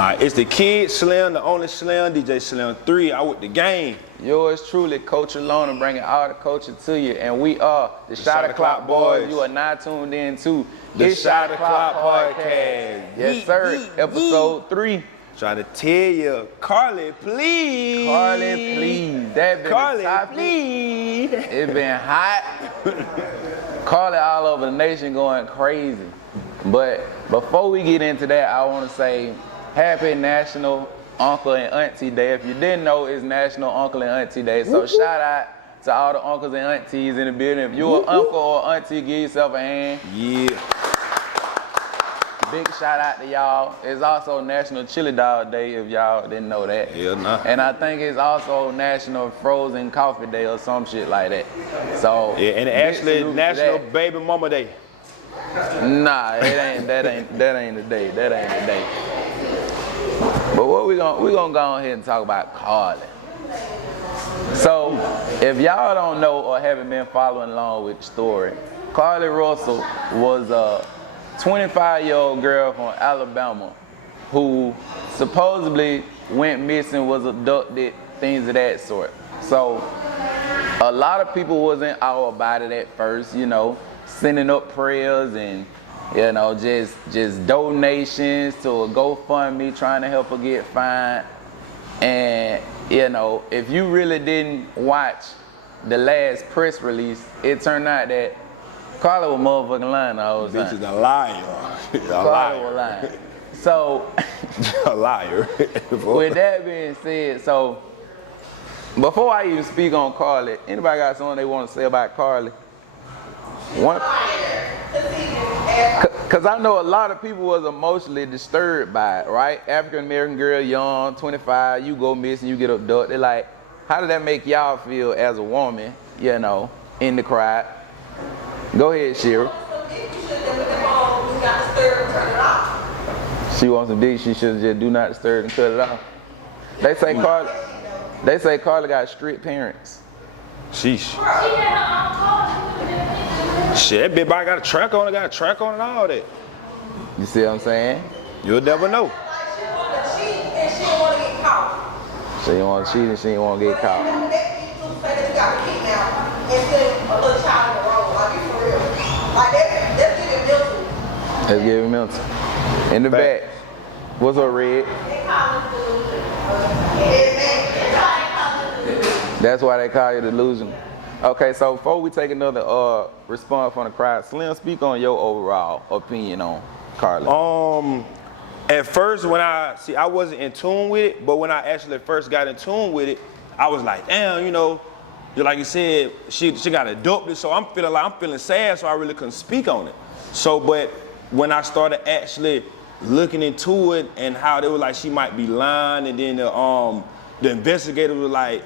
It's the kid Slim, the only Slim, DJ Slim 3, out with the game. Yours truly, Coach Alone, and bringing all the culture to you. And we are the Shot O'Clock Boys. You are now tuned in to the Shot O'Clock Podcast. Yes, sir. Episode 3. Try to tell you, Carlee, please. Carlee, please. That been Carlee, please. It's been hot. Carlee all over the nation going crazy. But before we get into that, I want to say happy National Uncle and Auntie Day. If you didn't know, it's National Uncle and Auntie Day. So shout out to all the uncles and aunties in the building. If you're an uncle or auntie, give yourself a hand. Yeah. Big shout out to y'all. It's also National Chili Dog Day, if y'all didn't know that. Yeah, nah. And I think it's also National Frozen Coffee Day or some shit like that. So yeah, and actually National Baby Mama Day. Nah, that ain't the day. That ain't the day. But what we gonna go ahead and talk about Carlee. So if y'all don't know or haven't been following along with the story, Carlee Russell was a 25-year-old girl from Alabama who supposedly went missing, was abducted, things of that sort. So a lot of people wasn't all about it at first, you know, sending up prayers and, you know, just donations to a GoFundMe trying to help her get found. And, you know, if you really didn't watch the last press release, it turned out that Carlee was motherfucking lying all the time. Bitch is a liar. Carlee was lying. So, a liar. With that being said, so before I even speak on Carlee, anybody got something they want to say about Carlee? Because I know a lot of people was emotionally disturbed by it, right? African American girl, young, 25, you go missing, you get abducted. Like, how did that make y'all feel as a woman, you know, in the crowd? Go ahead, Shira. She wants some dick, she should just do not disturb and cut it off. They say Carlee got strict parents. Sheesh. Shit, that bitch got a track on it, and all that. You see what I'm saying? You'll never know. She want to cheat and she don't want to get caught. She didn't want to cheat and she didn't want to get caught. Let's give him mental. In the back. What's up, Red? That's why they call you delusional. Okay, so before we take another response from the crowd, Slim, speak on your overall opinion on Carlee. At first when I wasn't in tune with it, but when I actually first got in tune with it, I was like, damn, you know, like you said, she got adopted, so I'm feeling sad, so I really couldn't speak on it. So, but when I started actually looking into it and how they were like she might be lying, and then the investigator was like,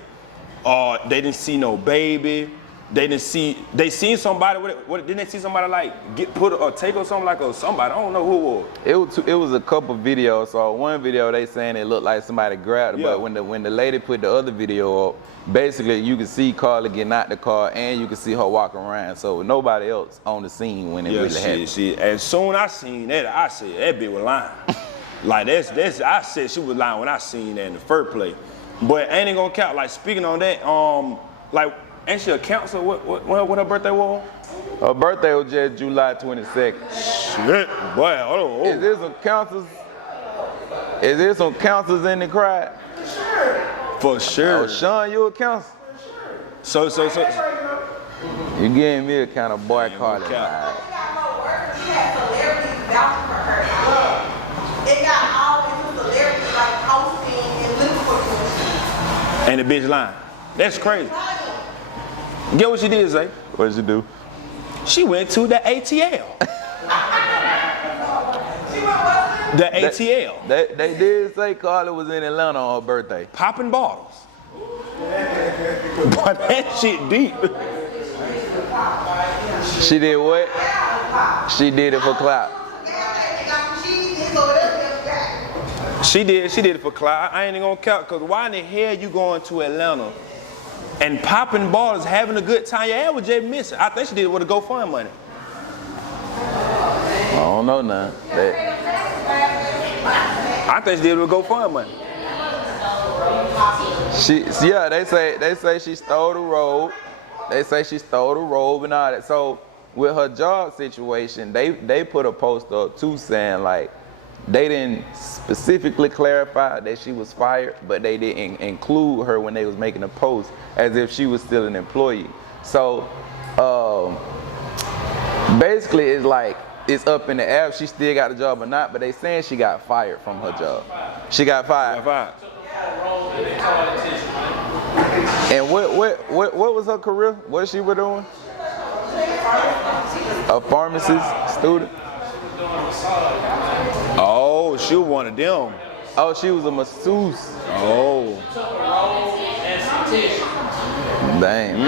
they didn't see no baby. They seen somebody. Didn't they see somebody like get put or take or something like or somebody? I don't know who it was. It was a couple videos. So one video they saying it looked like somebody grabbed her, but when the lady put the other video up, basically you could see Carlee getting out the car and you could see her walking around. So nobody else on the scene when it really happened. And soon I seen that, I said that bitch was lying. Like I said she was lying when I seen that in the first place. But I ain't gonna count. Like speaking on that, like. Ain't she a counselor? What her birthday was? Her birthday was just July 22nd. Shit, boy, hold on. Is there some counselors? Is there some counselors in the crowd? For sure. Oh, Sean, you a counselor? So. You giving me a kind of boy Carlee vibe. And the bitch lying. That's crazy. Get what she did, Zay? What did she do? She went to the ATL. The ATL. They did say Carlee was in Atlanta on her birthday. Popping bottles. But that shit deep. She did what? She did it for clout. She did it for clout. I ain't even gonna count, because why in the hell you going to Atlanta and popping bottles, having a good time? Your ass was just missing. I think she did it with a GoFundMe money. I don't know now. I think she did it with GoFundMe. They say she stole the robe. They say she stole the robe and all that. So with her job situation, they put a post up too saying like they didn't specifically clarify that she was fired, but they didn't include her when they was making a post as if she was still an employee. So basically it's like it's up in the air if she still got the job or not, but they saying she got fired from her job. She got fired. And what was her career? What she was doing? A pharmacist student? Oh, she was one of them. Oh, she was a masseuse. Oh. Dang.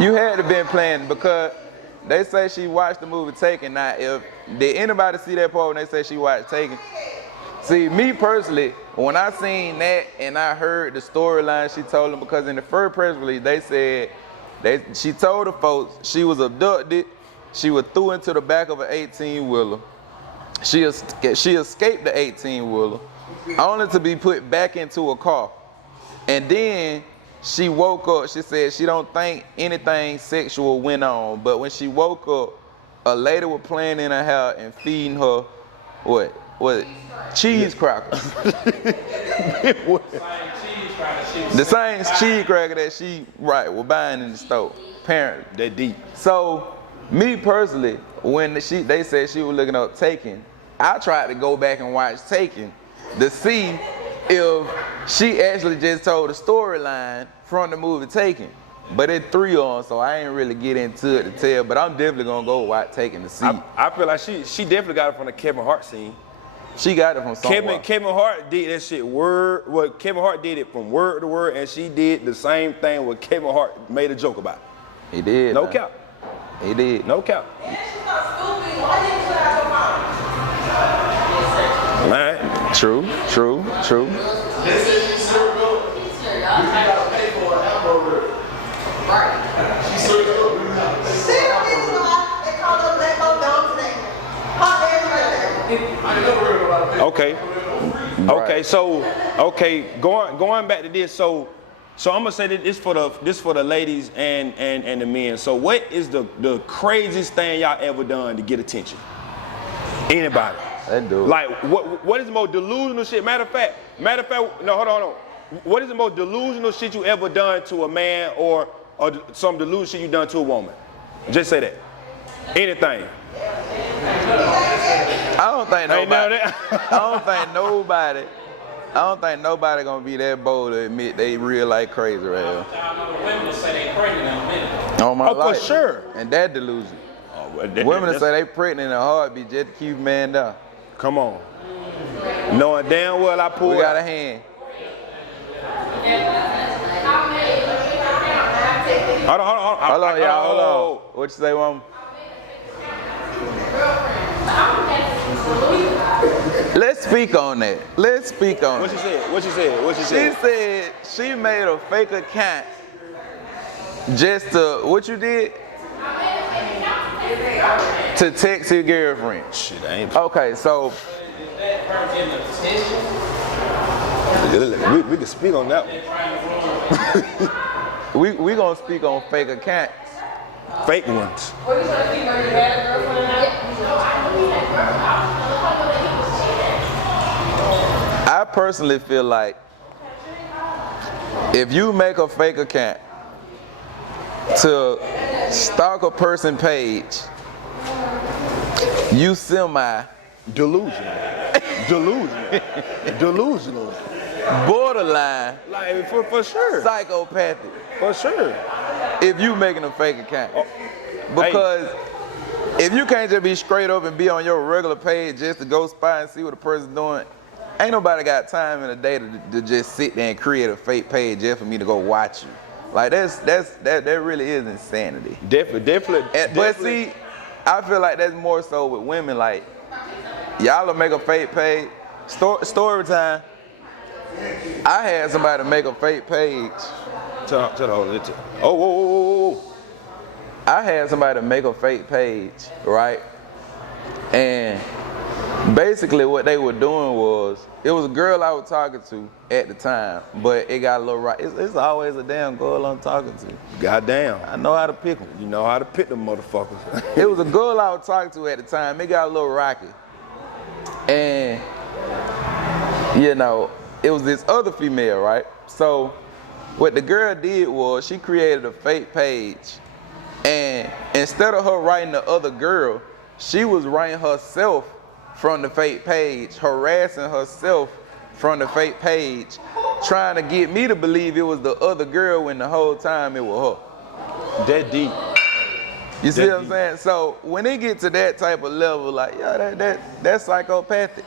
You had to been playing because they say she watched the movie Taken. Now, did anybody see that part when they say she watched Taken? See, me personally, when I seen that and I heard the storyline she told them, because in the first press release they said she told the folks she was abducted, she was threw into the back of an 18-wheeler. She escaped the 18-wheeler, only to be put back into a car. And then she woke up, she said she don't think anything sexual went on, but when she woke up, a lady was playing in her hair and feeding her, what? Cheese crackers. The same cheese cracker that she was buying in the store. Apparently. They deep. So, me personally, when they said she was looking up Taken, I tried to go back and watch Taken to see if she actually just told the storyline from the movie Taken. But it 3 on, so I ain't really get into it to tell, but I'm definitely gonna go watch Taken to see. I feel like she definitely got it from the Kevin Hart scene. She got it from somewhere. Kevin Hart did that shit Kevin Hart did it from word to word, and she did the same thing what Kevin Hart made a joke about. He did. No cap. He did. No cap. And she's not stupid. Why didn't you have your mom? Man. True. This is circle. You gotta pay for an hamburger. Right. She circled. See the reason why they call them black folk down today? Hot ass right there. I ain't never heard about it. Okay, so going back to this, so I'm gonna say that this for the ladies and the men. So what is the craziest thing y'all ever done to get attention? Anybody? That dude. Like what is the most delusional shit? Matter of fact, no, hold on. What is the most delusional shit you ever done to a man or some delusional shit you done to a woman? Just say that. Anything. I don't think nobody gonna be that bold to admit they real life crazy right here. Women say they pregnant in a minute. On my life. For sure. And that delusion. Women Women say they pregnant in a heartbeat just to keep a man down. Come on. Knowing damn well I pulled. We got a hand. Hold on. Hold on, y'all. Hold on. What you say, woman? Let's speak on that. What she said? She said she made a fake account just to, what you did? To text your girlfriend. Shit, I ain't. Okay, so. We can speak on that one. we gonna speak on fake accounts. Fake ones. I personally feel like if you make a fake account to stalk a person page, you Delusional. borderline Like for sure. psychopathic For sure. if you making a fake account. Because if you can't just be straight up and be on your regular page just to go spy and see what the person's doing, ain't nobody got time in the day to just sit there and create a fake page just for me to go watch you. Like that really is insanity. Definitely. But see, I feel like that's more so with women. Like y'all will make a fake page. Story time. I had somebody make a fake page. Oh. I had somebody make a fake page, right? And basically what they were doing was, it was a girl I was talking to at the time, but it got a little right. It's always a damn girl I'm talking to. Goddamn. I know how to pick them. You know how to pick them motherfuckers. It was a girl I was talking to at the time. It got a little rocky. And, you know, it was this other female, right? So what the girl did was she created a fake page. And instead of her writing the other girl, she was writing herself from the fake page, harassing herself from the fake page, trying to get me to believe it was the other girl when the whole time it was her. That deep. You see what I'm saying? So when it get to that type of level, like, yeah, that's psychopathic.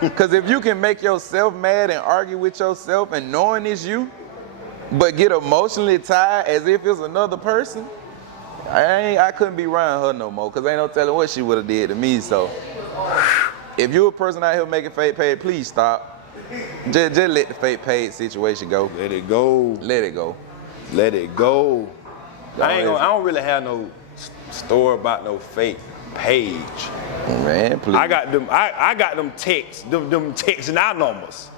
Because if you can make yourself mad and argue with yourself and knowing it's you, but get emotionally tied as if it's another person, I couldn't be around her no more, because ain't no telling what she would have did to me. So if you a person out here making fake page, please stop. Just let the fake page situation go. Let it go. Let it go. Let it go. I don't really have no story about no fake page. Man, please. I got them texts, them texting out numbers.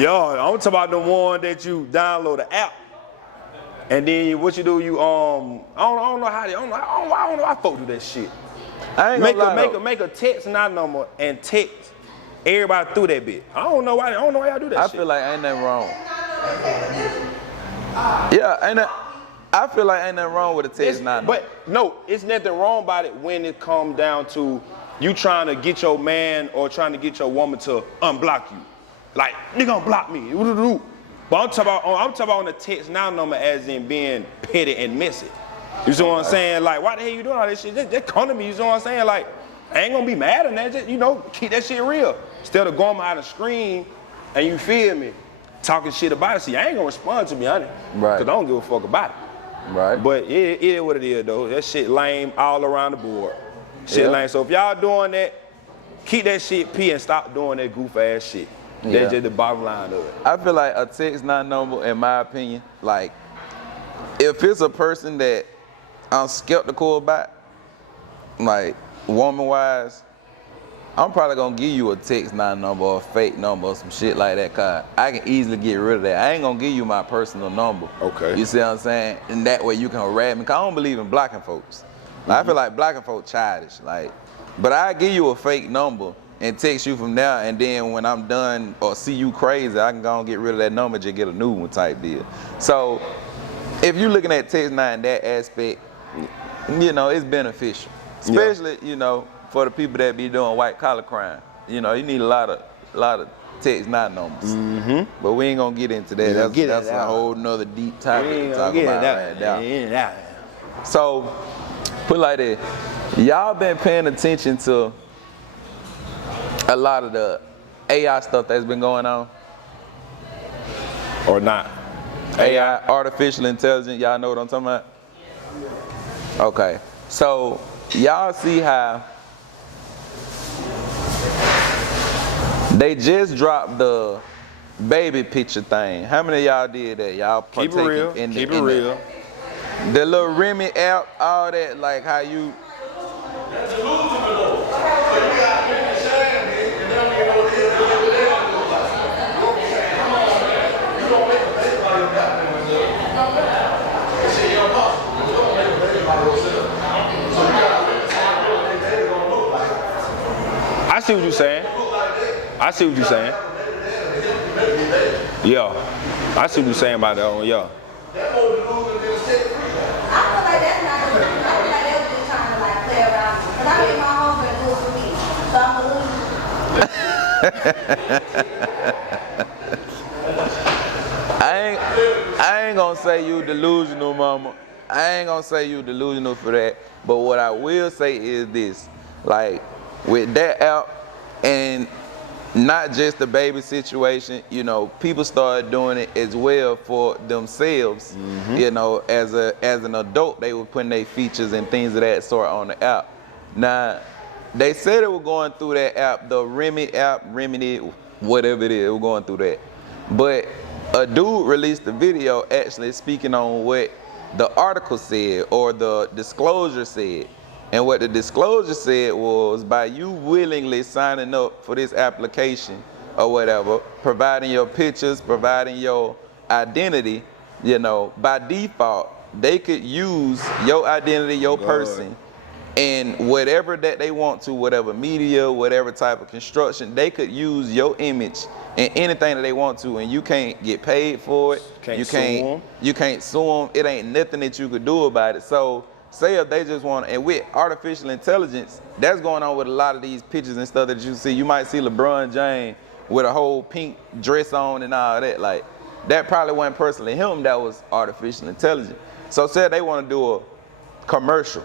Yo, I'm talking about the one that you download the app. And then what you do, you I don't know how folks do that shit. I ain't gonna lie, make a text and our number and text everybody through that bit. I don't know why y'all do that I shit. feel like ain't nothing wrong. Yeah, I feel like ain't nothing wrong with a text now. But no, it's nothing wrong about it when it comes down to you trying to get your man or trying to get your woman to unblock you. Like, nigga unblock me. But I'm talking about on the text now number as in being petty and messy. You see what I'm saying? Like, why the hell you doing all this shit? Just come to me, you see what I'm saying? Like, I ain't gonna be mad at that. Just, you know, keep that shit real. Instead of going behind the screen and you feel me, talking shit about it. See, I ain't gonna respond, to be honest. Right. Cause I don't give a fuck about it. Right. But it is what it is though. That shit lame all around the board. Shit lame. So if y'all doing that, keep that shit P and stop doing that goof ass shit. That's just the bottom line of it. I feel like a text not number, in my opinion, like, if it's a person that I'm skeptical about, like, woman-wise, I'm probably gonna give you a text not number or a fake number or some shit like that, cause I can easily get rid of that. I ain't gonna give you my personal number. Okay. You see what I'm saying? And that way you can harass me, cause I don't believe in blocking folks. Like, I feel like blocking folks childish, like, but I give you a fake number and text you from there, and then when I'm done or see you crazy, I can go and get rid of that number, just get a new one type deal. So if you're looking at text now in that aspect, you know, it's beneficial. Especially, you know, for the people that be doing white collar crime. You know, you need a lot of text not numbers. Mm-hmm. But we ain't gonna get into that. That's a whole nother deep topic to talk about right now. So put it like this, y'all been paying attention to a lot of the AI stuff that's been going on? Or not? AI, artificial intelligence, y'all know what I'm talking about? Okay, so y'all see how they just dropped the baby picture thing. How many of y'all did that? Y'all Keep it real. Keep it real. The little Remy app, all that, like how you. I see what you're saying. I see what you're saying. Yeah. I see what you're saying about that one, yeah. I feel like that's not gonna I feel like they were just trying to like play around. Cause I made my homegirl do it for me. So I'm gonna lose. I ain't gonna say you delusional, mama. I ain't gonna say you delusional for that. But what I will say is this, like with that app and not just the baby situation, you know, people started doing it as well for themselves. Mm-hmm. You know, as an adult, they were putting their features and things of that sort on the app. Now, they said they were going through that app, the Remedy, whatever it is, they were going through that. But a dude released a video actually speaking on what the article said or the disclosure said. And what the disclosure said was, by you willingly signing up for this application or whatever, providing your pictures, providing your identity, you know, by default, they could use your identity, your person, and whatever that they want to, whatever media, whatever type of construction, they could use your image in anything that they want to, and you can't get paid for it. You can't sue them. It ain't nothing that you could do about it. So say if they just want, and with artificial intelligence, that's going on with a lot of these pictures and stuff that you see. You might see LeBron James with a whole pink dress on and all that. Like, that probably wasn't personally him, that was artificial intelligence. So say they want to do a commercial,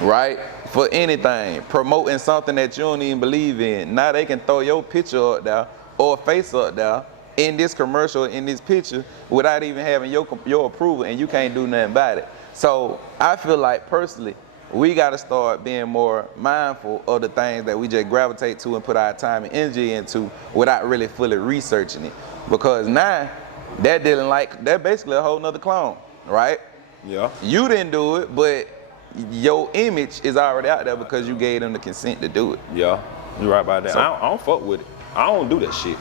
right, for anything, promoting something that you don't even believe in. Now they can throw your picture up there or face up there in this commercial, in this picture, without even having your approval, and you can't do nothing about it. So I feel like personally, we got to start being more mindful of the things that we just gravitate to and put our time and energy into without really fully researching it. Because now, that basically a whole nother clone, right? Yeah. You didn't do it, but your image is already out there because you gave them the consent to do it. Yeah, you're right about that. So, I don't fuck with it. I don't do that shit.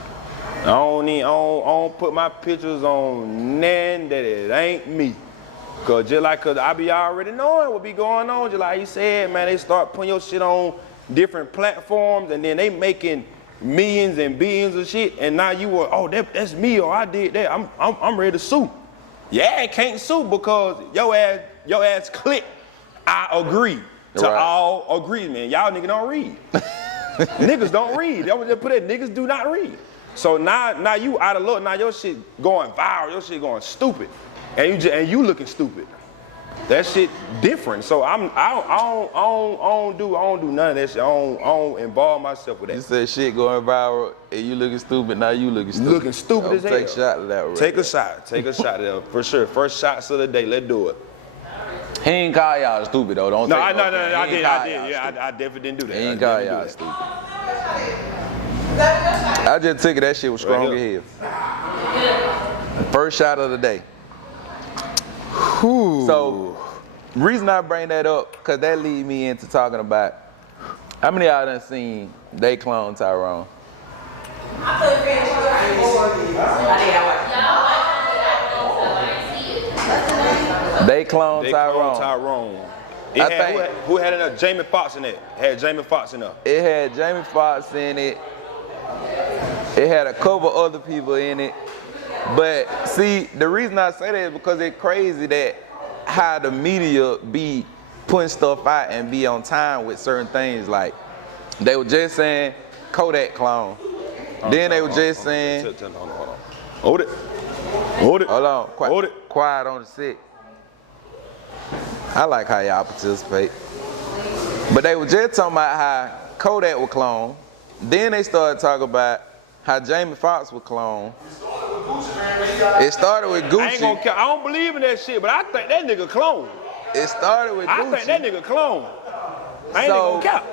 I don't put my pictures on nothing that it ain't me. Cause I be already knowing what be going on. Just like you said, man, they start putting your shit on different platforms, and then they making millions and billions of shit, and now you were, oh, that's me, or I did that. I'm ready to sue. Yeah, I can't sue because your ass click. I agree to all agreement. Y'all niggas don't read. Niggas don't read. That was just put it. Niggas do not read. So now you out of luck. Now your shit going viral. Your shit going stupid, and you looking stupid. That shit different. So I don't do none of that shit. I don't involve myself with that. You said shit going viral and you looking stupid. Now you looking stupid. Looking stupid as hell. Take a shot of that. Right take a shot. Take a shot of that for sure. First shots of the day. Let's do it. He ain't call y'all stupid though. Don't. No, I did. Yeah, I definitely didn't do that. He ain't call y'all stupid. I just took it. That shit was strong as hell. First shot of the day. Whew. So, reason I bring that up, cause that lead me into talking about how many of y'all done seen they clone Tyrone? They clone Tyrone. Who had enough? Jamie Foxx in it. Had Jamie Foxx in it. It had Jamie Foxx in it. It had a couple other people in it. But see, the reason I say that is because it's crazy that how the media be putting stuff out and be on time with certain things. Like, they were just saying Kodak clone. Then they were just saying... Hold it. Hold it. Hold on. Hold it. Quiet on the set. I like how y'all participate. But they were just talking about how Kodak was clone. Then they started talking about how Jamie Foxx was clone. It started with Gucci. I don't believe in that shit, but I think that nigga clone. It started with Gucci. I think that nigga clone. I ain't gonna cap.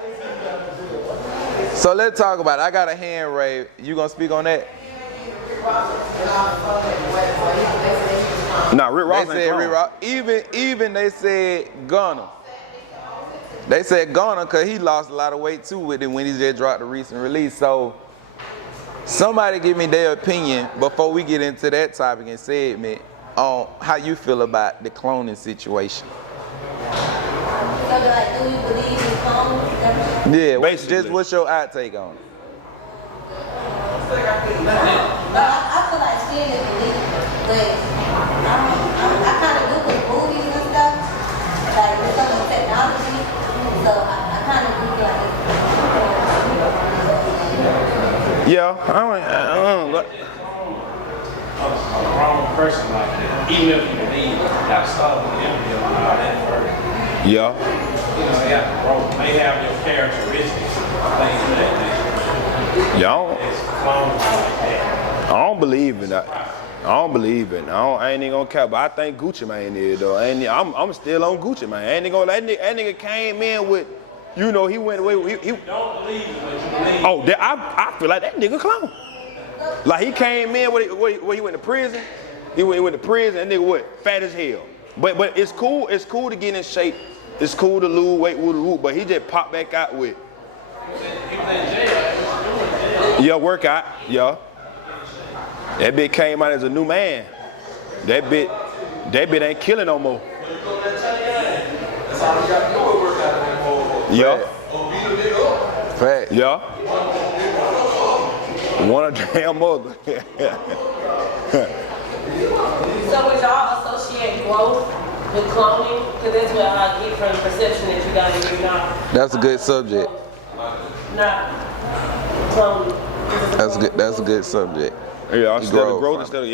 So let's talk about it. I got a hand raised. You gonna speak on that? Nah, Rick Ross ain't clone. Rick Ross. Even they said Gunna. They said Gunna because he lost a lot of weight too with it when he just dropped the recent release. So somebody give me their opinion before we get into that topic and segment on how you feel about the cloning situation. So, like, do you believe in clones? Yeah, just what's your outtake on it? I feel like still is believable, but I kind of look at movies and stuff, like with some of the technology, so I kind of look like it. Yeah, I don't. A wrong person like that, even if you believe, you got to start with the embryo and all that first. Yeah. You know, you have to grow. They have your characteristics, things of that nature. Yeah, It's clones like that. I don't believe in that. I don't believe it. I ain't even gonna cap, but I think Gucci Mane is though. I'm still on Gucci Mane. I ain't even gonna. That nigga came in with, you know, he went away. He Don't believe it, but you believe. Oh, I feel like that nigga clown. Like he came in where he went to prison. He went to prison. That nigga what? Fat as hell. But it's cool. It's cool to get in shape it's cool to lose weight, woo, but he just popped back out with. Yeah, workout, yeah. That bitch came out as a new man. That bitch ain't killing no more. That's all you got to do is work out that Yeah. Or beat a nigga up. Fact. Yeah. One a damn mother. So would y'all associate growth with cloning? Because that's what I get from the perception that you got in your mouth. That's a good subject. Not cloning. That's a good subject. Yeah, instead grow of growth, from instead of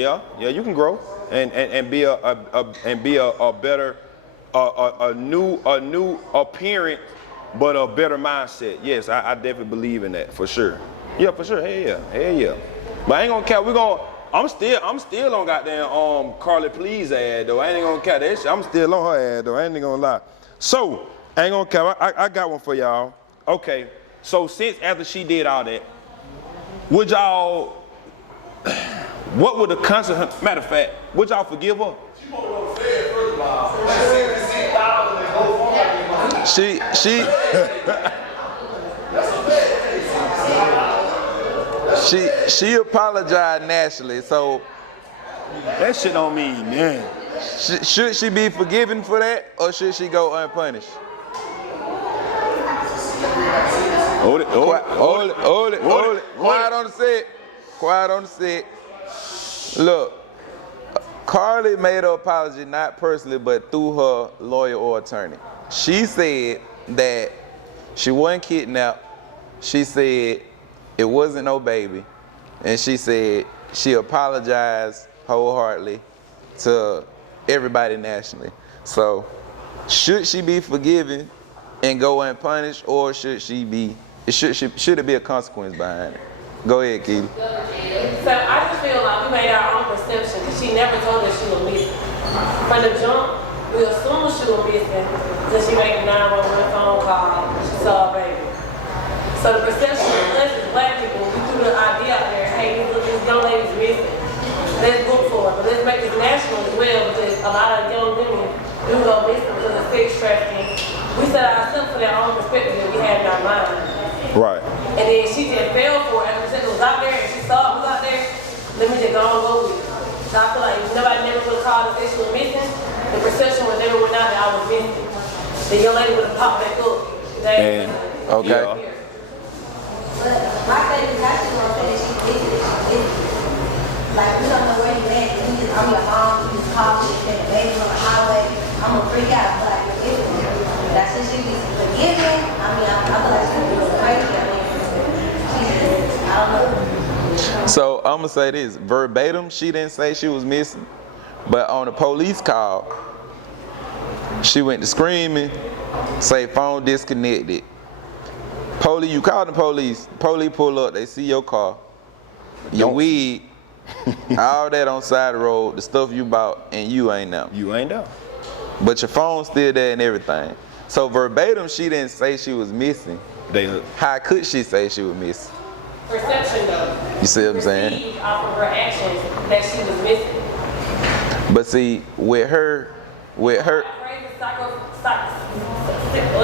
you can grow and be a better a new appearance, but a better mindset. Yes, I definitely believe in that for sure. Yeah, for sure. Hell yeah. But I ain't gonna count. I'm still on goddamn Carlee PLEASE ad though. I ain't gonna count that shit. I'm still on her ad though. I ain't gonna lie. So I ain't gonna count. I got one for y'all. Okay. So since after she did all that, would y'all? What would the consequence? Matter of fact, would y'all forgive her? She won't go to Fed first of all. That's $66 and go for She apologized nationally, so That shit don't mean man. should she be forgiven for that, or should she go unpunished? Hold it. Quiet on the set. Quiet on the set. Look, Carlee made her apology not personally, but through her lawyer or attorney. She said that she wasn't kidnapped. She said it wasn't no baby. And she said she apologized wholeheartedly to everybody nationally. So, should she be forgiven and go unpunished, or should it be a consequence behind it? Go ahead, Keely. So I just feel like we made our own perception because she never told us she was missing. From the jump, we assumed she was missing because she made a 911 phone call. She saw a baby. So the perception of us as black people, we threw the idea out there, hey, this young lady's missing. Let's look for her, but let's make it national as well because a lot of young women do go missing because of sex trafficking. We set ourselves for that own perspective that we had in our mind. Right. And then she just fell for it. After the was out there and she saw it was out there, let me just go and go with it. So I feel like if nobody never would have called and said she was missing, the perception would never went out that I was missing. The young lady would have popped back up. And Okay. yeah. But my favorite is actually gonna say that she did it. Like, we don't know where you at. I'm your mom. You just call me and say the baby's on the highway. I'm gonna freak out. But like, if that shit should be forgiven, I mean, I feel like she was crazy. I don't know. So I'm gonna say this verbatim. She didn't say she was missing, but on the police call, she went to screaming, say phone disconnected. Police, you call the police. Police pull up. They see your car, your weed, all that on side of the road, the stuff you bought, and you ain't there. You ain't there. But your phone's still there and everything. So verbatim, she didn't say she was missing. How could she say she was missing? Perception though. You see what I'm saying? Perceived off of her actions that she was missing. But see, with her, What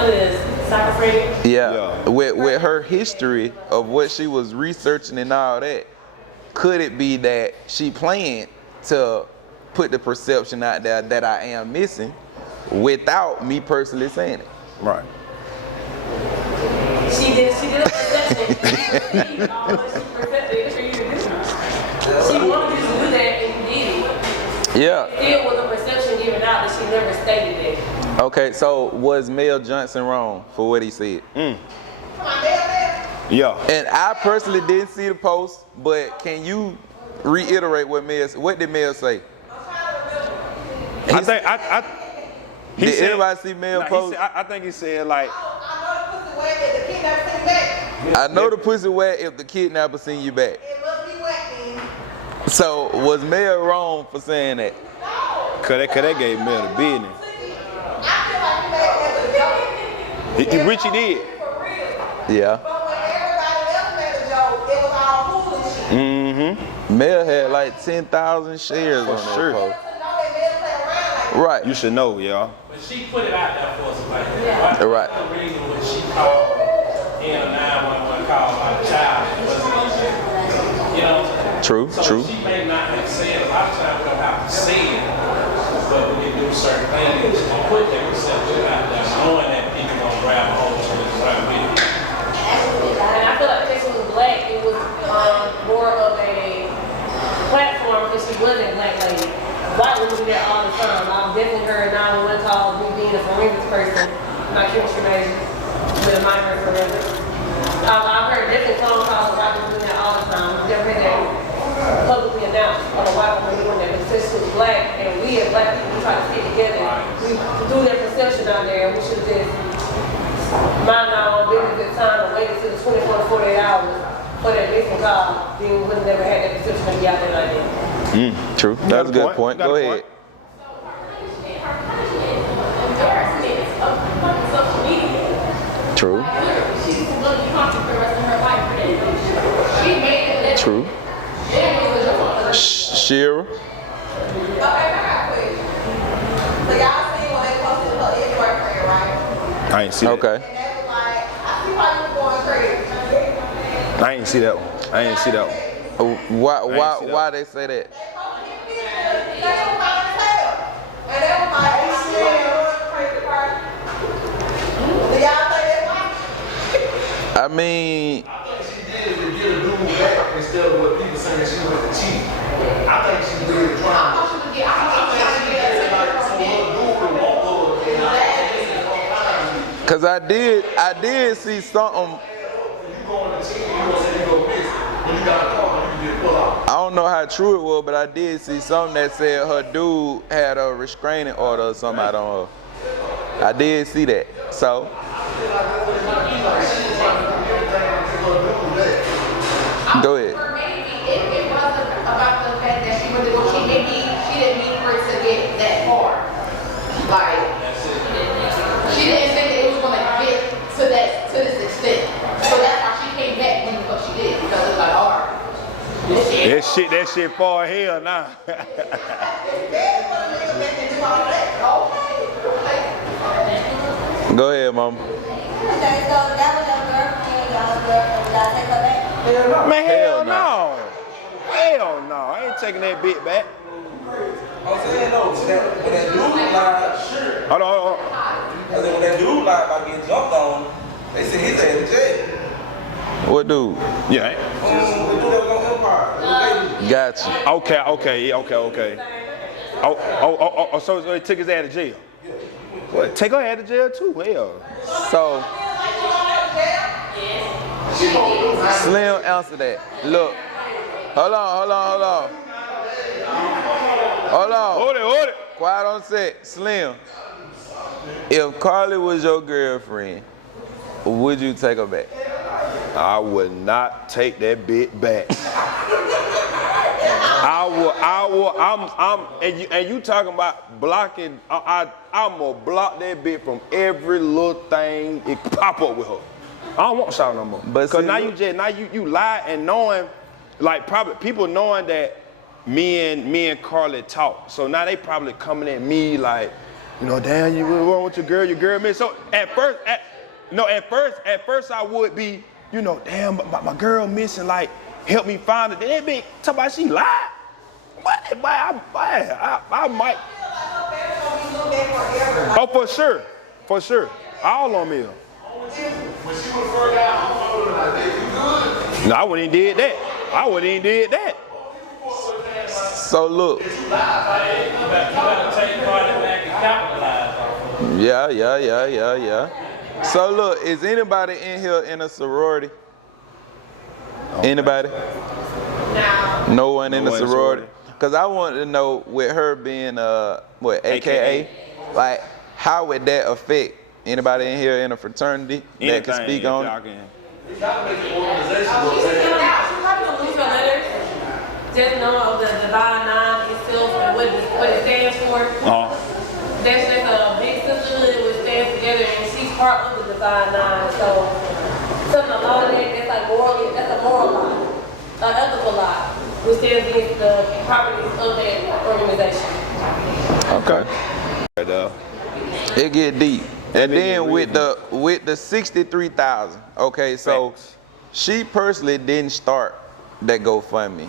is schizophrenia? yeah. With her history of what she was researching and all that, could it be that she planned to put the perception out there that I am missing without me personally saying it? Right. She did a perception. She perceived all what she percepted for you to do. She wanted you to do that and you did it. Yeah. Still was a perception given out that she never stated that. Okay, so was Mel Johnson wrong for what he said? Yeah. And I personally didn't see the post, but can you reiterate what did Mel say? Did anybody see Mel post? I think he said like, I know the pussy wet if the kidnapper send you back. It must be wet then. So was Mel wrong for saying that? cause that gave Mel the business. I feel like he made it as a joke. Richie did. For real. Yeah. But when everybody else made a joke, it was all foolish shit. Mm-hmm. Mel had like 10,000 shares on that sure. post. To know that they'll play around like Right. you should know, y'all. But she put it out there for us like that. Yeah. Right. The reason when she called in a 911 call about a child, it wasn't easy. You know what I'm saying? True, So true. she may not have said, a lot of times we don't have to say it, but we can do certain things and put that reception out there, knowing that people gonna grab a hold of it and run with it. And I feel like because she was black, it was more of a platform because she was a black lady. White women do that all the time. I've definitely heard 911 calls, me being a forensics person, my chemistry major, with a minor in forensics. I've heard different phone calls of white women doing that all the time. I've never heard that publicly announced of a white woman doing that. But since she was black, and we as black people, we try to stick together, we do that perception out there, and we should just mind our own business at the time and wait until the 24 to 48 hours for that missing call. Then we would have never had that perception to be out there like that. True. That's a good point. Go ahead. True. True. Shira. Okay, I got a question. So y'all seen when they posted her ex-boyfriend, right? I ain't see that. Okay. And they was like, I see why you going crazy. I ain't see that one. I ain't see that one. Why they say that? They posted his picture, they was calling his tail. And they was like, I see why you going crazy party. Do y'all think that's why? I mean, I think she did it to get a dude back instead of what people saying she went to cheat. I think she did it trying. I think she did it like so her dude would want her. cause I did see something. You going to cheat, you gonna say you go miss. When you got a car, you can get pulled out. I don't know how true it was, but I did see something that said her dude had a restraining order or something out on her. I did see that. So, go ahead. Or maybe it wasn't about the fact that she really was, she didn't mean for it to get that far. Like, she didn't think that it was gonna get to this extent. So that's why she came back when the fuck she did, because it's like, all right. That shit far hell now. It's bad for the nigga that can do all that. Okay. Go ahead, mom. Okay, so that was your girlfriend, y'all take her back? Man, Hell hell no. Hell no. I ain't taking that bit back. I'm saying no, when that dude lied, sure. Hold on. I said when that dude lied about getting jumped on, they said his ass to jail. What dude? Yeah. The dude that was on Empire. Gotcha. Okay. So they took his ass to jail. What? Take her ass to jail too? Hell. So, Slim, answer that. Look, hold on. Hold it. Quiet on set. Slim, if Carlee was your girlfriend, would you take her back? I would not take that bit back. And you talking about blocking, I'm gonna block that bit from every little thing it pop up with her. I don't want to shout no more. But Cause see, now you lie and knowing, like probably people knowing that me and Carlee talk. So now they probably coming at me like, you know, damn, you wrong with your girl missed. So at first I would be, you know, damn, my girl missing, like, help me find her. That bitch talk about she lied. What? I might. Oh, for sure. All on me. When she was further out, I'm wondering, like, you good? No, I wouldn't even did that. so look. You gotta take Carlee back and capitalize on it. Yeah. So look, is anybody in here in a sorority? Anybody? No one in the sorority? Because I wanted to know, with her being AKA, like, how would that affect anybody in here in a fraternity that can speak on it? You gotta make an organization She's go probably gonna lose her letters. Just know of the Divine Nine itself and what it stands for. That's just a big sisterhood which stands together, and she's part of the Divine Nine. So something along that, that's like morally, that's a moral lie, an ethical lie, which stands against the properties of that organization. Okay. though. It get deep. That And nigga then real with the 63,000. Okay, so Facts. she personally didn't start that GoFundMe.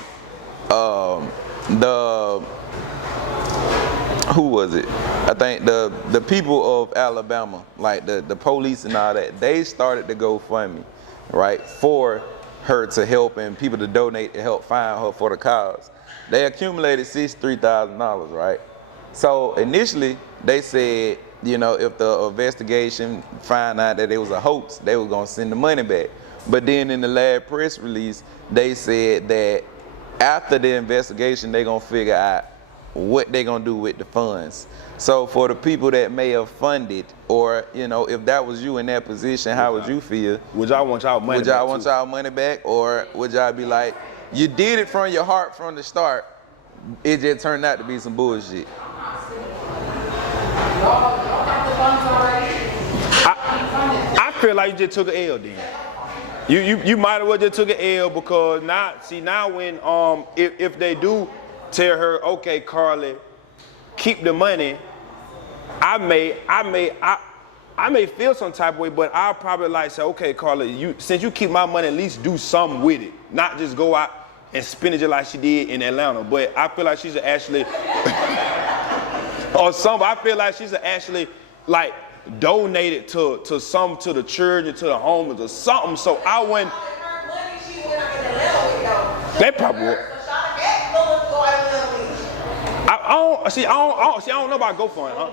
Who was it? I think the people of Alabama, like the police and all that, they started the GoFundMe, right, for her to help and people to donate to help find her for the cause. They accumulated $63,000, right? So initially they said, you know, if the investigation find out that it was a hoax, they were gonna send the money back. But then in the last press release, they said that after the investigation, they gonna figure out what they gonna do with the funds. So for the people that may have funded, or you know, if that was you in that position, how would you feel? Would y'all want y'all money Would y'all back, want too? y'all money back, or would y'all be like, you did it from your heart from the start, it just turned out to be some bullshit? I feel like you just took an L then. You might have well just took an L because now when if they do tell her, okay, Carlee, keep the money, I may feel some type of way, but I'll probably like say, okay, Carlee, since you keep my money, at least do something with it, not just go out and spend it just like she did in Atlanta. But I feel like she's actually or some. I feel like she's actually like donated to the church or to the homeless or something. So I wouldn't. They probably would. I don't know about GoFundMe, huh?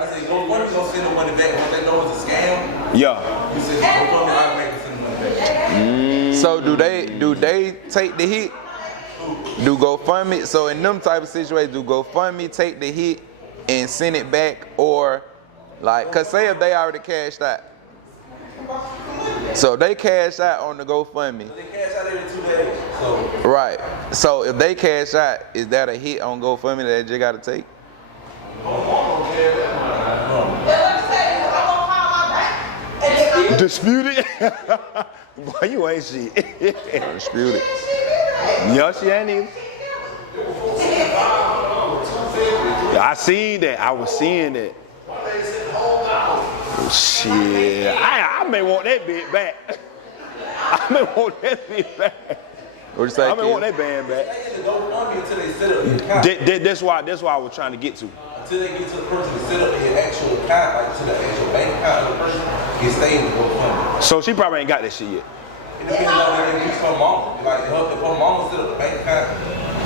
I said, GoFundMe gonna send the money back once they know it's a scam. Yeah. You said GoFundMe automatically send the money back. So do they take the hit? Do GoFundMe, so in them type of situations, do GoFundMe take the hit and send it back, or like, cause say if they already cashed out, so they cash out on the GoFundMe. They cash out every 2 days. So Right. So if they cash out, is that a hit on GoFundMe that they just gotta take? Disputed? Boy, you ain't shit. Disputed. Yeah, she ain't even. I seen that. I was seeing that. Shit. I may want that bit back. I may want that bit back. What you say, I may want that band back. they get the GoFundMe until they set up the account. That's why I was trying to get to. Until they get to the person to set up their actual account, like to the actual bank account of the person, it stays in the GoFundMe. So she probably ain't got that shit yet. It depends on if it's her mama. Like if her mama set up the bank account,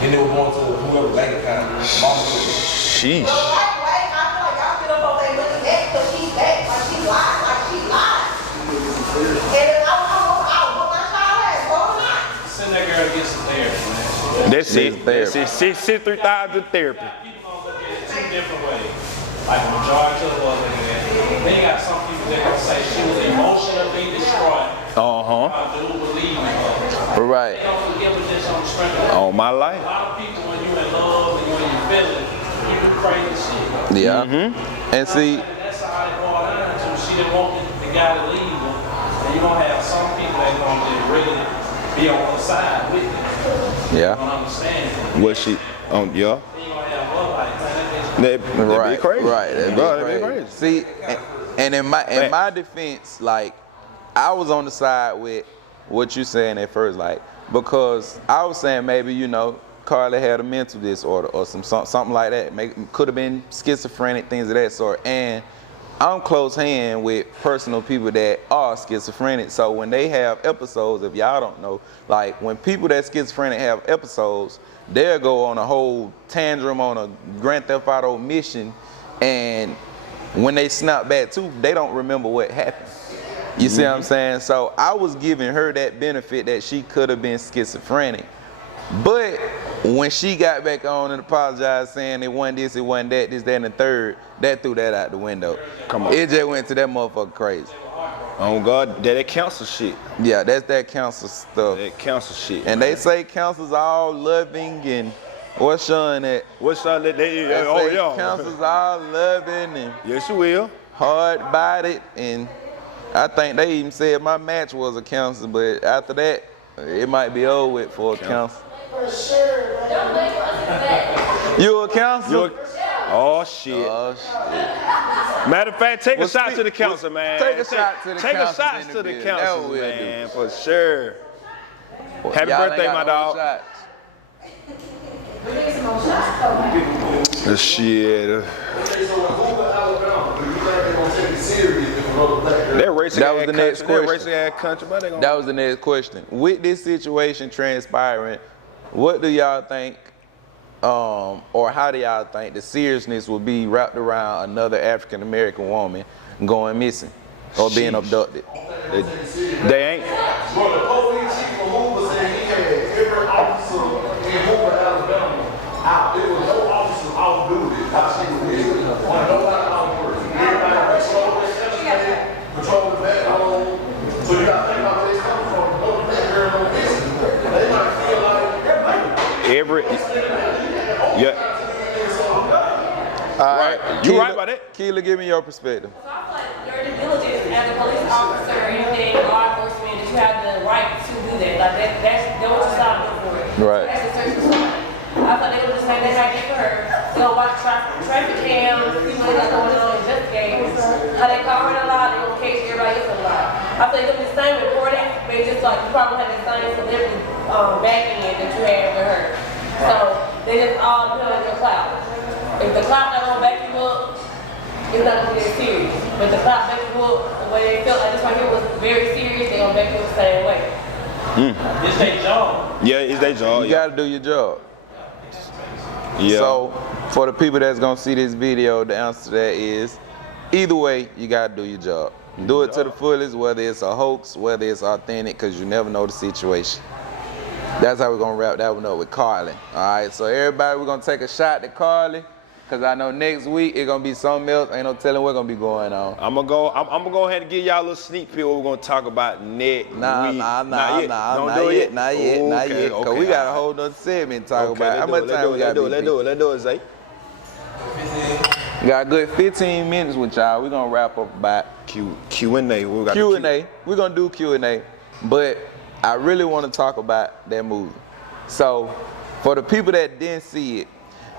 then they were going to whoever bank account. Mama set up. Sheesh. Send that girl to get some therapy, man. That's it. That's That's it. 63,000 therapy. People gonna look at it two different ways. Like the majority of the world looking at it. Then you got some people that gonna say she was emotionally destroyed. Uh-huh. I do believe in her. Right. They don't forget what this on the strength of that. All my A life. lot of people, when you in love and when you feel it, you do crazy shit. Yeah. And see, And that's how it boiled down to. She didn't want the guy to leave her. And you're gonna have some people that gonna just really be on the side with you. yeah. Don't understand. What she? Yeah. Then you gonna have her like, man, that bitch That'd be crazy. Right. That'd be Bro, crazy. that'd be crazy. See, and in my defense, like, I was on the side with what you saying at first, like, because I was saying maybe, you know, Carlee had a mental disorder or something like that. Could have been schizophrenic, things of that sort. And I'm close hand with personal people that are schizophrenic. So when they have episodes, if y'all don't know, like when people that schizophrenic have episodes, they'll go on a whole tantrum on a Grand Theft Auto mission, and when they snap back too, they don't remember what happened. You see what I'm saying? So I was giving her that benefit that she could have been schizophrenic. But when she got back on and apologized, saying it wasn't this, it wasn't that, this, that, and the third, that threw that out the window. Come on. It just went to that motherfucker crazy. Oh God, that council shit. Yeah, that's that council stuff. That council shit. And they say council's all loving and what's Sean at? What's on that? They Oh say yeah. council's all loving and Yes, you will. hard-bodied, and I think they even said my match was a council, but after that, it might be over with for a council. For sure. Don't label us as that. You a council? Oh shit. Oh shit. Matter of fact, take a Well, shot speak- to the council, well, man. take a shot to the Take a councils shot in the to the building. council, That's what we'll man, for sure. Happy Y'all ain't birthday, got my no dog. shots. We need some more shots, though. Shit. That racing That was the next country, that question. racing ass country, but they gonna That was the next question. With this situation transpiring, what do y'all think, or how do y'all think the seriousness will be wrapped around another African American woman going missing or being abducted? they ain't. Bro, the police chief from Hoover said he had every officer in Hoover, Alabama out. There was no officer off duty. Nobody off work. Everybody patrol the backbone. So you got to think about where they come from. Don't make her no business. They might feel like Every. Yeah. All Right. You right about that. Keela, give me your perspective. So I feel like your due diligence as a police officer or anything, law enforcement, that you have the right to do that. Like that's what you signed up for. Right. That's the search for somebody. I thought they were just saying they had it for her. They'll watch traffic cams, see what they got going on, investigate. How they call her a lot, they gonna case everybody else a lot. I think it's the same reporting, but it's just like you probably had the same celebrity backing it that you had with her. So they just all put on your clout. If the clout not gonna back you up, it's not gonna be that serious. But the clout back you up, the way they felt like this right here was very serious, they gonna back you up the same way. It's their job. Yeah, it's their job. You gotta do your job. Yeah. So, for the people that's gonna see this video, the answer to that is, either way, you gotta do your job. Do it to the fullest, whether it's a hoax, whether it's authentic, because you never know the situation. That's how we're gonna wrap that one up with Carlee. All right, so everybody, we're gonna take a shot to Carlee, because I know next week it's gonna be something else. Ain't no telling what's gonna be going on. I'm gonna go ahead and give y'all a little sneak peek what we're gonna talk about next week. Not yet. Cause we got a whole nother segment to talk about. How much time we got? Let's do it, Zay. We got a good 15 minutes with y'all. We're gonna wrap up about Q&A. We got Q&A. We're gonna do Q&A, but I really want to talk about that movie. So, for the people that didn't see it,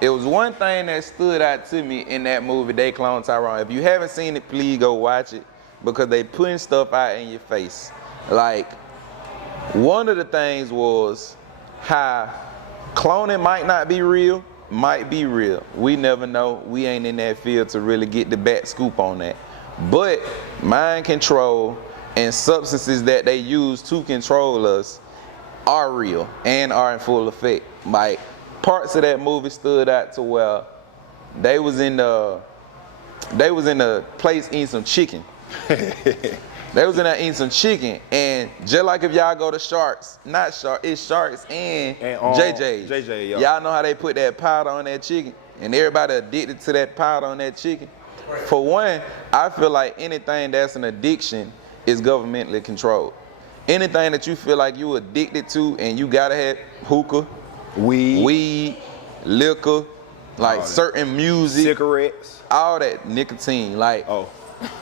it was one thing that stood out to me in that movie, They Clone Tyrone. If you haven't seen it, please go watch it, because they putting stuff out in your face. Like, one of the things was how cloning might not be real, might be real. We never know. We ain't in that field to really get the back scoop on that. But mind control and substances that they use to control us are real and are in full effect. Like, parts of that movie stood out to where they was in the place eating some chicken. They was in there eating some chicken, and just like if y'all go to Sharks, not Sharks, it's Sharks and JJ's. JJ, yeah. Y'all know how they put that powder on that chicken, and everybody addicted to that powder on that chicken. For one, I feel like anything that's an addiction is governmentally controlled. Anything that you feel like you addicted to and you gotta have hookah, weed, liquor, like certain music, cigarettes, all that nicotine, like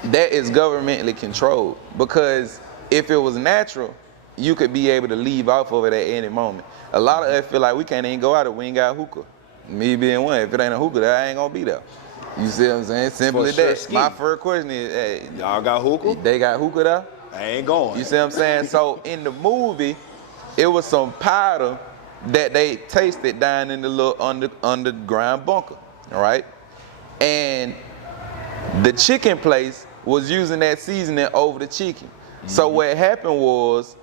that is governmentally controlled. Because if it was natural, you could be able to leave off of it at any moment. A lot of us feel like we can't even go out if we ain't got hookah. Me being one, if it ain't a hookah, that I ain't gonna be there. You see what I'm saying? Simple as that. My first question is, hey, y'all got hookah? They got hookah there? I ain't going. You see what I'm saying? So in the movie, it was some powder that they tasted down in the little underground bunker, all right? And the chicken place was using that seasoning over the chicken. So what happened was,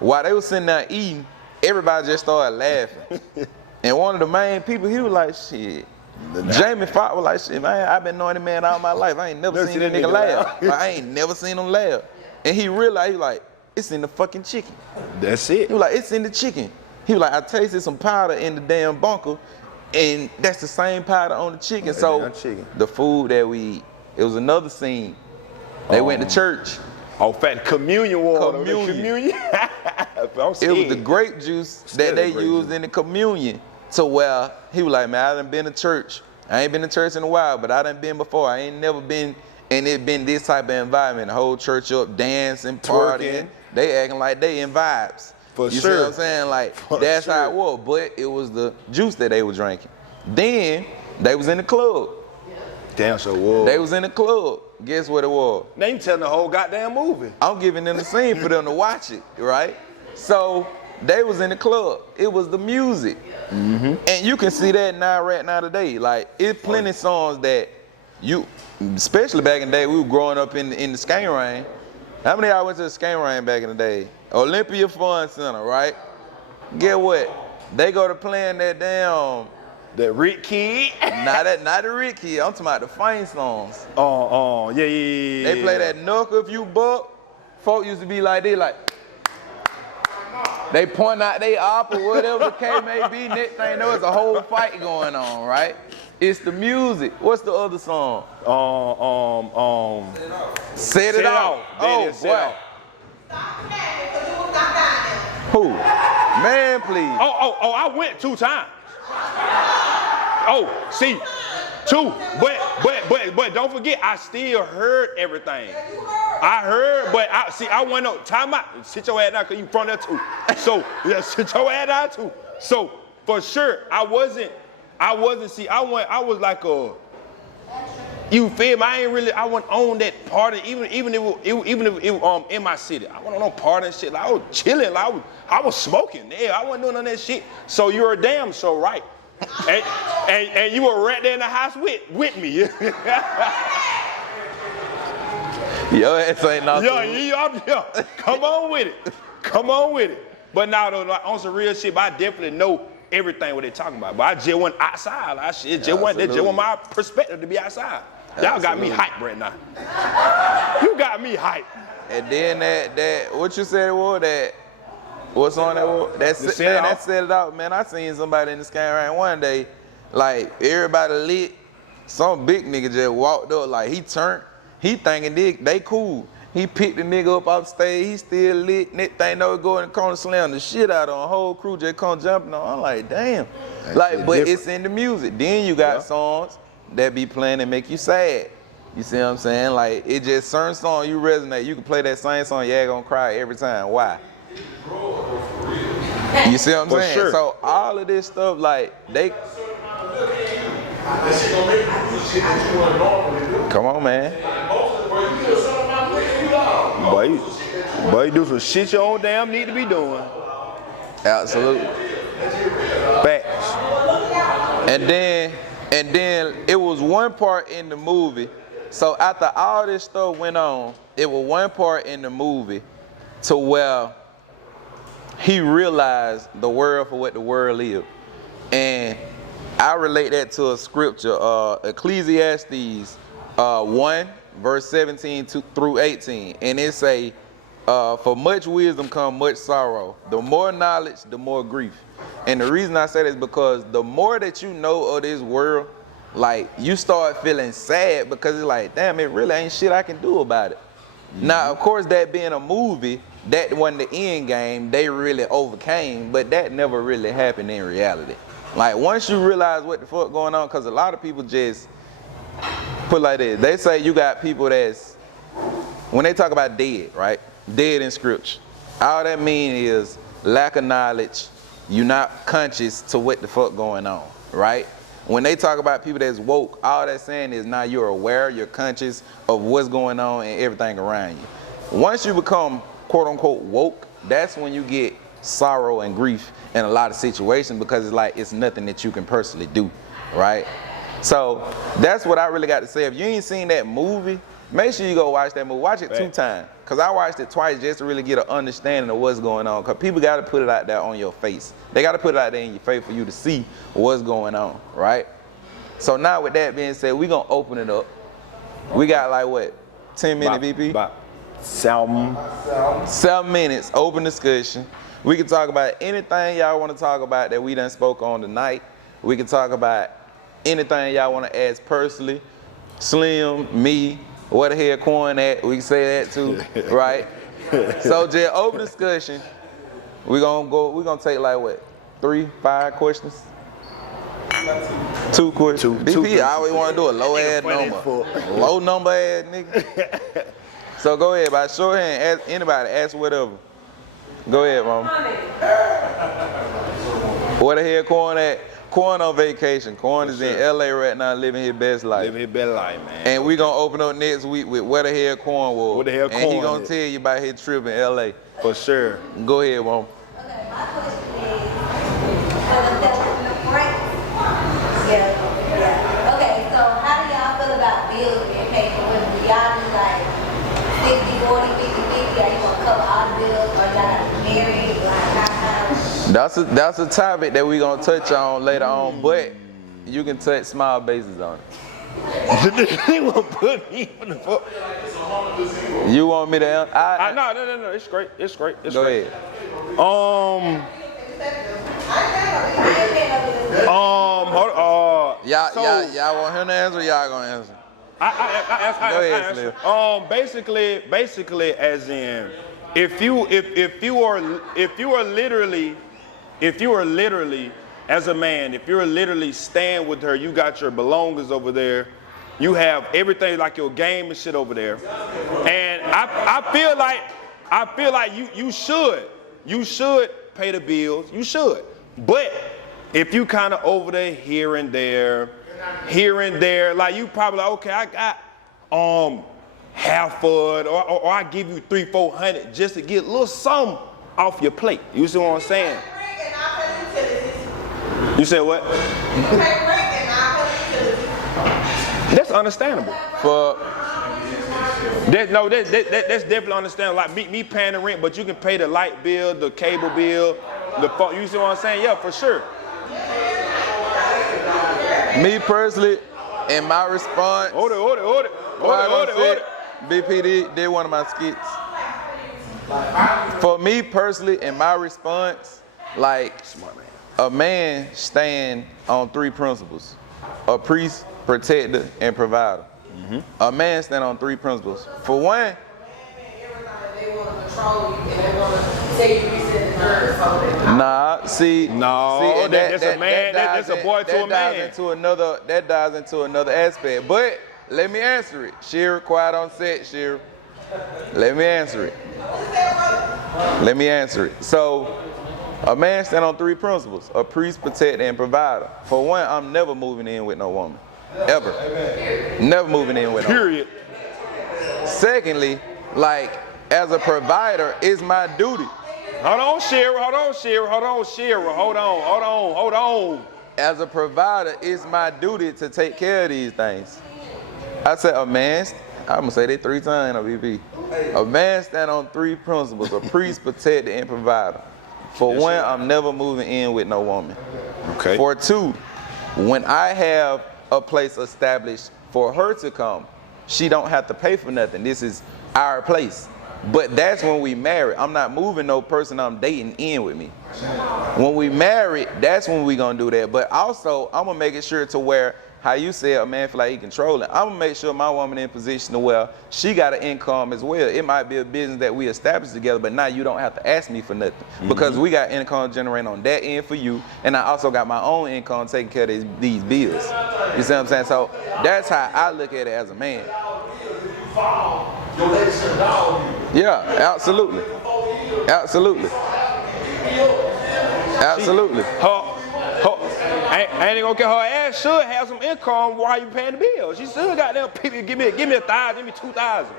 while they were sitting there eating, everybody just started laughing. And one of the main people, he was like, shit. Jamie Foxx was like, shit, man, I've been knowing the man all my life. I ain't never seen that nigga laugh. Like, I ain't never seen him laugh. And he realized, he was like, it's in the fucking chicken. That's it. He was like, it's in the chicken. He was like, I tasted some powder in the damn bunker, and that's the same powder on the chicken. So the food that we eat. It was another scene. They went to church. Oh, fat communion water. Communion. It was the grape juice that they used in the communion. To where he was like, man, I done been to church. I ain't been to church in a while, but I done been before. I ain't never been, and it been this type of environment. The whole church up, dancing, partying. They acting like they in vibes. For you sure. See what I'm saying? Like, that's how it was. But it was the juice that they were drinking. Then They was in the club. Damn, so was. They was in the club. Guess what it was? Now you telling the whole goddamn movie. I'm giving them the scene for them to watch it, right? So they was in the club. It was the music. And you can see that now, right now today. Like, it's plenty songs that you, especially back in the day, we were growing up in the skating ring. How many of y'all went to the skating ring back in the day? Olympia Fun Center, right? Get what? They go to playing that damn. The Rick Kid. Not the Rick Kid. I'm talking about the Fame songs. Yeah. They play that knuckle if you buck. Folk used to be like, they point out they op or whatever the case may be. Next thing you know, it's a whole fight going on, right? It's the music. What's the other song? Set It Off. Oh, boy. Stop laughing, because you was not down there. Who? Man, please. Oh, I went 2 times. Oh, see, 2. But don't forget, I still heard everything. I heard, but I went on time out. Sit your ass down, cause you from there too. So yeah, sit your ass down too. So for sure, I wasn't. See, I was like a. You feel me? I wasn't on that party. Even if it in my city, I wasn't on no party and shit. Like, I was chilling. Like, I was smoking. Yeah, I wasn't doing none of that shit. So you're a damn so right. And you were right there in the house with me. Your ass ain't nothing. Yeah. Come on with it. But now though, like, on some real shit, but I definitely know everything what they talking about. But I just went outside. That just was my perspective to be outside. Y'all got me hyped right now. You got me hyped. And then that what you said it was that. What song that was? That Set It Out, man. I seen somebody in the skating ring one day, like everybody lit. Some big nigga just walked up, like he turned. He thinking they cool. He picked the nigga up off stage. He still lit. Next thing know, go in the corner, slam the shit out on. Whole crew just come jumping on. I'm like, damn. Like, but it's in the music. Then you got songs that be playing and make you sad. You see what I'm saying? Like, it just certain songs you resonate. You can play that same song, you ain't gonna cry every time. Why? You see what I'm saying? Sure. So all of this stuff, like, they. Come on, man. Boy, you do some shit your own damn need to be doing. Absolutely. Facts. And then it was one part in the movie. So after all this stuff went on, it was one part in the movie to where he realized the world for what the world is. And I relate that to a scripture, Ecclesiastes 1, verse 17 through 18. And it say, for much wisdom come much sorrow. The more knowledge, the more grief. And the reason I say that is because the more that you know of this world, like, you start feeling sad because it's like, damn, it really ain't shit I can do about it. Now, of course, that being a movie, that wasn't the end game. They really overcame, but that never really happened in reality. Like, once you realize what the fuck going on, because a lot of people just put like this. They say you got people that's, when they talk about dead, right? Dead in scripture. All that mean is lack of knowledge. You're not conscious to what the fuck going on, right? When they talk about people that's woke, all that's saying is now you're aware, you're conscious of what's going on and everything around you. Once you become quote unquote woke, that's when you get sorrow and grief in a lot of situations because it's like it's nothing that you can personally do, right? So that's what I really got to say. If you ain't seen that movie, make sure you go watch that movie. Watch it 2 times. Because I watched it twice just to really get an understanding of what's going on. Because people got to put it out there on your face. They got to put it out there in your face for you to see what's going on, right? So now with that being said, we're going to open it up. We got like what, 10 minutes, VP? About 7. 7 minutes, open discussion. We can talk about anything y'all want to talk about that we done spoke on tonight. We can talk about anything y'all want to ask personally. Slim, me, where the hell Quan at? We can say that too, right? So just open discussion. We're gonna take like what, 3, 5 questions? 2 questions. BP, I always want to do a low ass number. Low number ass nigga. So go ahead, by show of hand, ask anybody, ask whatever. Go ahead, mom. Where the hell Quan at? Quan on vacation. Quan is in LA right now living his best life. Living his best life, man. And we gonna open up next week with where the hell Quan was. What the hell And he Quan gonna is. tell you about his trip in LA. For sure. Go ahead, Mom. Okay, my question is, for the break. Yeah. Okay, so how do y'all feel about bills being paid for women? Do y'all just like 60, 40, 50, 50? Are you gonna cover all the bills, or y'all gotta be married? Like how? That's a topic that we gonna touch on later on, but you can touch small bases on it. They won't put me in the fuck. You want me to answer? No. It's great. It's great. It's Go great. ahead. Hold Y'all want him to answer? Or y'all gonna answer? I answer. Basically, as in, if you are literally, as a man, if you're literally staying with her, you got your belongings over there, you have everything like your game and shit over there, and I feel like you should pay the bills, you should, but if you kind of over there here and there, like you probably like, okay, I got half of it, or I give you $300-400 just to get a little something off your plate. You see what I'm saying? You said what? That's understandable. That's definitely understandable. Like me paying the rent, but you can pay the light bill, the cable bill, the phone. You see what I'm saying? Yeah, for sure. Me personally, in my response, Order. BPD did one of my skits. For me personally, in my response, like a man stand on 3 principles: a priest, protector, and provider. A man stand on 3 principles. For one, They want to control you and they want to tell you you said the nerve. That's a man. That's a boy to a man. That dives into another aspect. But let me answer it. Shira, quiet on set, Shira. Let me answer it. So, a man stand on 3 principles: a priest, protector, and provider. For one, I'm never moving in with no woman. Ever. Never moving in with no woman. Period. Secondly, like, as a provider, it's my duty. Hold on, Shira. As a provider, it's my duty to take care of these things. I said a man, I'm gonna say that 3 times on VP. A man stand on 3 principles: a priest, protector, and provider. For one, I'm never moving in with no woman. Okay. For 2, when I have a place established for her to come, she don't have to pay for nothing. This is our place. But that's when we marry. I'm not moving no person I'm dating in with me. When we marry, that's when we gonna do that. But also, I'm gonna make it sure to where, how you said, a man feel like he controlling. I'm gonna make sure my woman in position to where she got an income as well. It might be a business that we established together, but now you don't have to ask me for nothing because we got income generating on that end for you, and I also got my own income taking care of these bills. You see what I'm saying? So that's how I look at it as a man. Yeah, absolutely. I ain't gonna get her ass should have some income while you paying the bills. She should got them people give me 1,000, give me 2,000.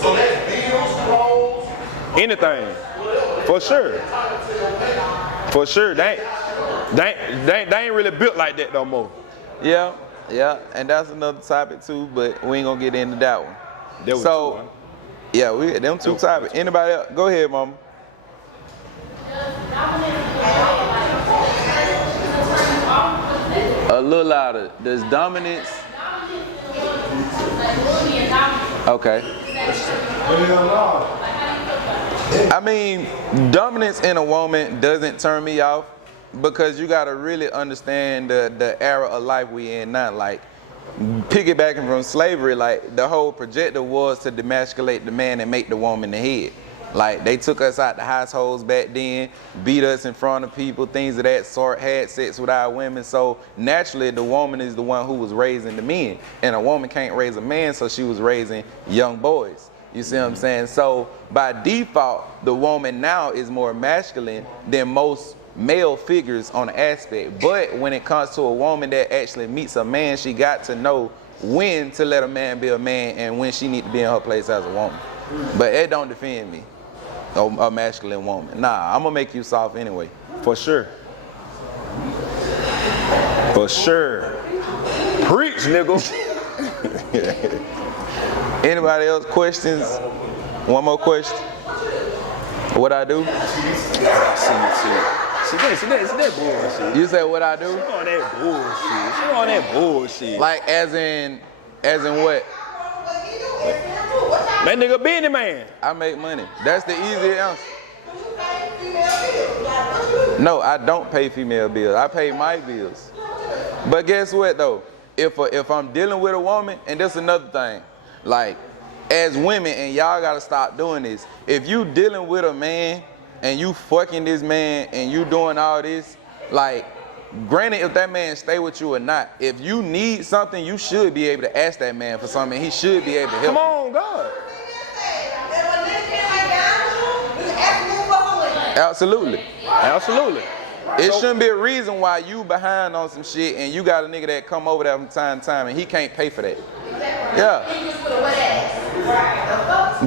So that's bills, clothes. Anything. For sure. They ain't really built like that no more. Yeah, and that's another topic too, but we ain't gonna get into that one. We them 2 topics. Anybody else? Go ahead, Mama. A little louder. Does dominance? Okay. I mean, dominance in a woman doesn't turn me off because you gotta really understand the era of life we in now. Like, piggybacking from slavery, like the whole projective was to demasculate the man and make the woman the head. Like, they took us out the households back then, beat us in front of people, things of that sort, had sex with our women. So naturally, the woman is the one who was raising the men. And a woman can't raise a man, so she was raising young boys. You see what I'm saying? So by default, the woman now is more masculine than most male figures on the aspect. But when it comes to a woman that actually meets a man, she got to know when to let a man be a man and when she need to be in her place as a woman. But it don't defend me, a masculine woman. Nah, I'm gonna make you soft anyway. For sure. For sure. Preach, nigga. Anybody else questions? One more question. What I do? See that bullshit. You said what I do? She on that bullshit. She on that bullshit. Like as in what? That nigga Benny man. I make money. That's the easy answer. No, I don't pay female bills. I pay my bills. But guess what though? If I'm dealing with a woman, and that's another thing, like as women, and y'all gotta stop doing this. If you dealing with a man and you fucking this man and you doing all this, like, granted if that man stay with you or not, if you need something, you should be able to ask that man for something. He should be able to help. Come on, God. Absolutely. Absolutely. It shouldn't be a reason why you behind on some shit and you got a nigga that come over there from time to time and he can't pay for that. Yeah.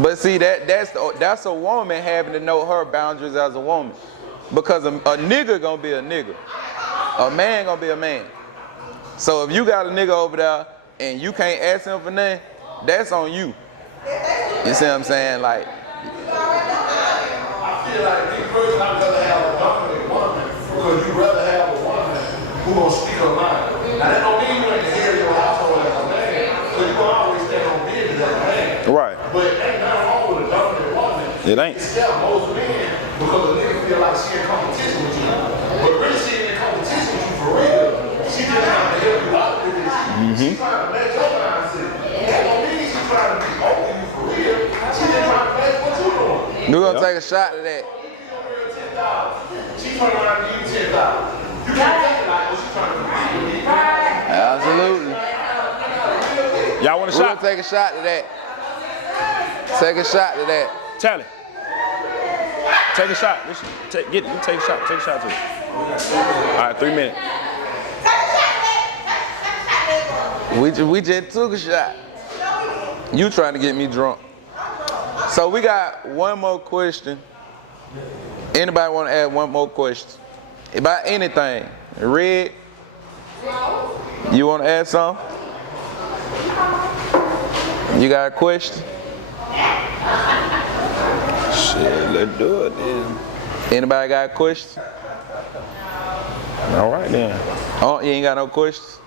But see, that's a woman having to know her boundaries as a woman. Because a nigga gonna be a nigga. A man gonna be a man. So if you got a nigga over there and you can't ask him for nothing, that's on you. You see what I'm saying? Like, I feel like me personally, I'd rather have a dominant woman because you rather have a woman who gonna speak her mind. Now that don't mean you ain't the head of your household as a man, because you gonna always stand on business as a man. Right. But ain't nothing wrong with a dominant woman. It ain't. Except most men, because a nigga feel like she in competition with you. But really she ain't in competition with you for real. She just trying to help you out with this. She trying to match your mindset. That don't mean she trying to be over you for real. She just trying to match what you doing. we're gonna take a shot at that. She's trying to give you $10. You can't take it like, oh, she's trying to compete with me. Absolutely. Y'all want a We're shot? gonna take a shot to that. Take a shot to that. Tally. Take a shot. Take a shot. Take a shot too. All right, 3 minutes. We just took a shot. You trying to get me drunk. So we got one more question. Anybody want to add one more question? About anything. Red, you want to add something? You got a question? Shit, let's do it then. Anybody got a question? All right then. Oh, you ain't got no questions?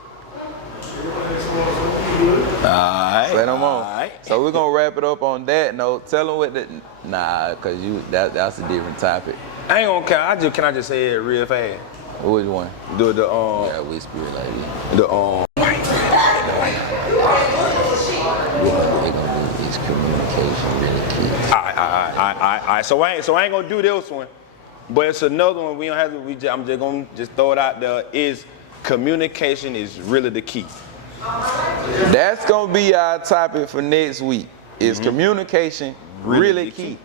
Alright. Say no more. Alright. So we're gonna wrap it up on that note. Tell them what the cause that's a different topic. I ain't gonna count. Can I just say it real fast? Which one? Do the Yeah, whisper it like this. the We're gonna do this communication really key. Alright. So I ain't gonna do this one, but it's another one. We don't have to. I'm just gonna throw it out there. Is communication is really the key. That's gonna be our topic for next week. Is communication really key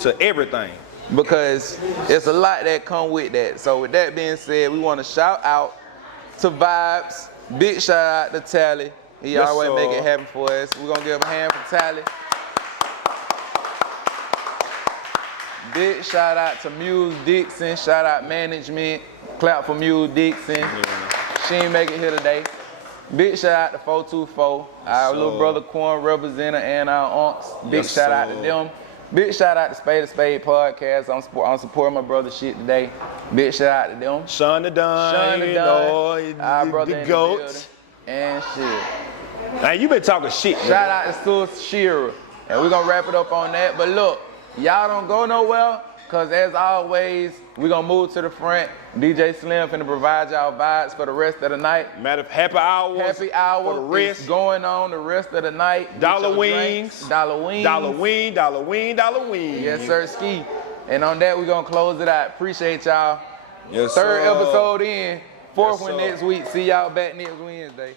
to everything? Because it's a lot that come with that. So with that being said, we want to shout out to Vibes. Big shout out to Tally. He Yes, always sir. make it happen for us. We're gonna give a hand for Tally. Big shout out to Muse Dixon. Shout out management. Clap for Muse Dixon. She ain't make it here today. Big shout out to 424. Our little brother Quan representative and our aunts. Big Yes, shout out to sir. them. Big shout out to Spade of Spade Podcast. I'm supporting my brother shit today. Big shout out to them. Sean the Don. Sean the you Don, know, our brother the in goat. the building. And shit. Hey, you been talking shit. Shout out to Sue Shearer. And we're gonna wrap it up on that. But look, y'all don't go nowhere, cause as always, we're gonna move to the front. DJ Slim finna provide y'all vibes for the rest of the night. Matter of happy hours. Happy hour for the rest. is going on the rest of the night. Get Dollar your wings. drinks. Dollar wings. Dollar wing. Yes, sir, ski. And on that, we're gonna close it out. Appreciate y'all. Yes, Third sir. episode in. Fourth Yes, one sir. next week. See y'all back next Wednesday.